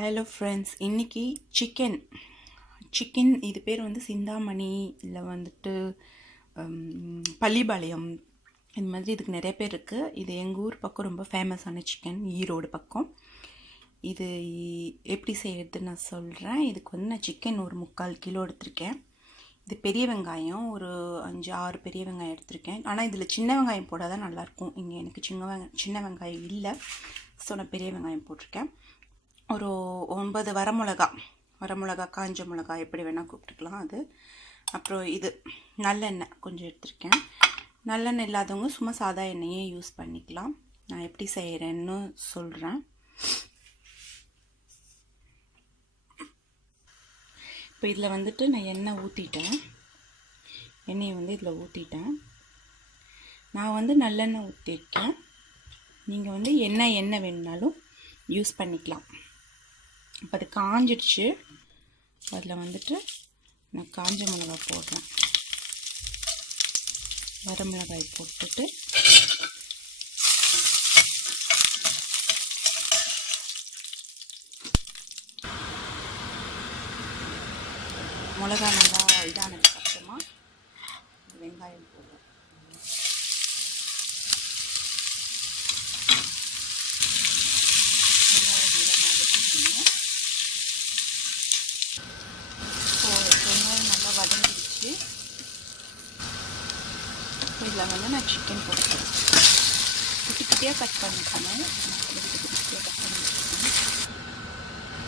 Hello friends, இன்றைக்கி chicken இது பேர் வந்து சிந்தாமணி, இல்லை வந்துட்டு பள்ளிபாளையம், இந்த மாதிரி இதுக்கு நிறைய பேர் இருக்குது. இது எங்கள் ஊர் பக்கம் ரொம்ப ஃபேமஸான சிக்கன், ஈரோடு பக்கம். இது எப்படி செய்யறதுன்னு நான் சொல்கிறேன். இதுக்கு வந்து நான் சிக்கன் ஒரு 3/4 கிலோ எடுத்திருக்கேன். இது பெரிய வெங்காயம் ஒரு 5-6 பெரிய வெங்காயம் எடுத்திருக்கேன். ஆனால் இதில் சின்ன வெங்காயம் போட்டால் தான் நல்லாயிருக்கும். இங்கே எனக்கு சின்ன வெங்காயம் இல்லை, ஸோ நான் பெரிய வெங்காயம் போட்டிருக்கேன். ஒரு 9 வரமிளகா, காஞ்ச மிளகா, எப்படி வேணால் கூப்பிட்டுக்கலாம் அது. அப்புறம் இது நல்லெண்ணெய் கொஞ்சம் எடுத்திருக்கேன். நல்லெண்ணெய் இல்லாதவங்க சும்மா சாதா எண்ணெயே யூஸ் பண்ணிக்கலாம். நான் எப்படி செய்கிறேன்னு சொல்கிறேன். இப்போ இதில் வந்துட்டு நான் எண்ணெயை வந்து இதில் ஊற்றிட்டேன். நான் வந்து நல்லெண்ணெய் ஊற்றிருக்கேன். நீங்கள் வந்து என்ன வேணுனாலும் யூஸ் பண்ணிக்கலாம். இப்போ அது காஞ்சிடுச்சு. அதில் வந்துட்டு நான் காஞ்ச மிளகா போடுறேன். வரமிளகாய் போட்டுட்டு மிளகா நல்லா இதானதுக்கு அப்புறமா வெங்காயம் போடுறேன். நல்லா வதங்கிடுச்சு. இப்போ இதில் வந்து நான் சிக்கன் போட்டுக்கிறேன். குட்டி குட்டியாக கட் பண்ணிக்கணும்.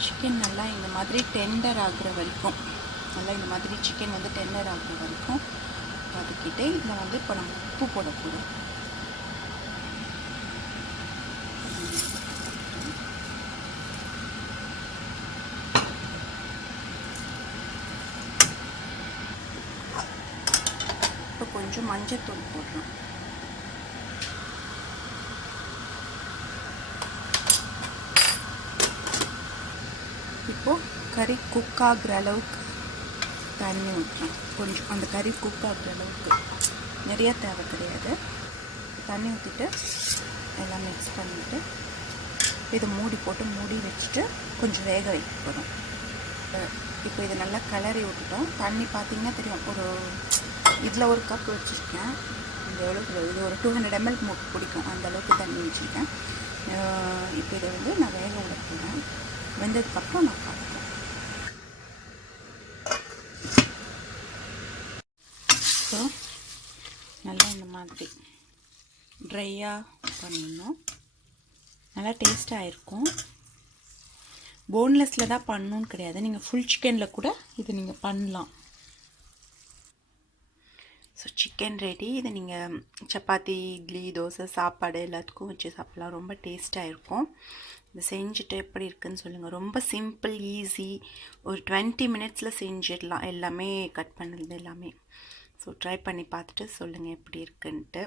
சிக்கன் நல்லா இந்த மாதிரி டெண்டர் ஆகுற வரைக்கும், சிக்கன் வந்து டெண்டர் ஆகுற வரைக்கும் வதக்கிட்டு இதில் வந்து இப்போ நம்ம உப்பு போட போகிறோம். கொஞ்சம் மஞ்சத்தூள் போடுறோம். இப்போ கறி குக் ஆகுற அளவுக்கு தண்ணி ஊற்றுறோம். கொஞ்சம் அந்த கறி குக் ஆகுற அளவுக்கு, நிறைய தேவை கிடையாது. தண்ணி ஊற்றிட்டு எல்லாம் மிக்ஸ் பண்ணிவிட்டு இதை மூடி வச்சுட்டு கொஞ்சம் வேக வைக்க போகிறோம். இப்போ இதை நல்லா கிளறி விட்டுட்டோம். தண்ணி பார்த்திங்கன்னா தெரியும். ஒரு இதில் ஒரு கப் வச்சுருக்கேன். இந்த அளவுக்கு இது ஒரு 200 ml பிடிக்கும், அந்த அளவுக்கு தண்ணி வச்சுருக்கேன். இப்போ இதை வந்து நான் வேக விட போகிறேன். வெந்ததுக்கப்புறம் நான் பார்க்குறேன். ஸோ நல்லா இந்த மாதிரி ட்ரையாக பண்ணிடணும். நல்லா டேஸ்ட்டாக இருக்கும். போன்லெஸ்ஸில் தான் பண்ணணுன்னு கிடையாது, நீங்கள் ஃபுல் சிக்கனில் கூட இது நீங்கள் பண்ணலாம். So chicken ready. இது நீங்கள் சப்பாத்தி, இட்லி, தோசை, சாப்பாடு எல்லாத்துக்கும் வச்சு சாப்பிட்லாம். ரொம்ப டேஸ்ட்டாக இருக்கும். இதை செஞ்சுட்டு எப்படி இருக்குதுன்னு சொல்லுங்கள். ரொம்ப சிம்பிள், ஈஸி. ஒரு 20 minutesல செஞ்சிடலாம் எல்லாமே, கட் பண்ணுறது எல்லாமே. ஸோ ட்ரை பண்ணி பார்த்துட்டு சொல்லுங்கள் எப்படி இருக்குன்ட்டு.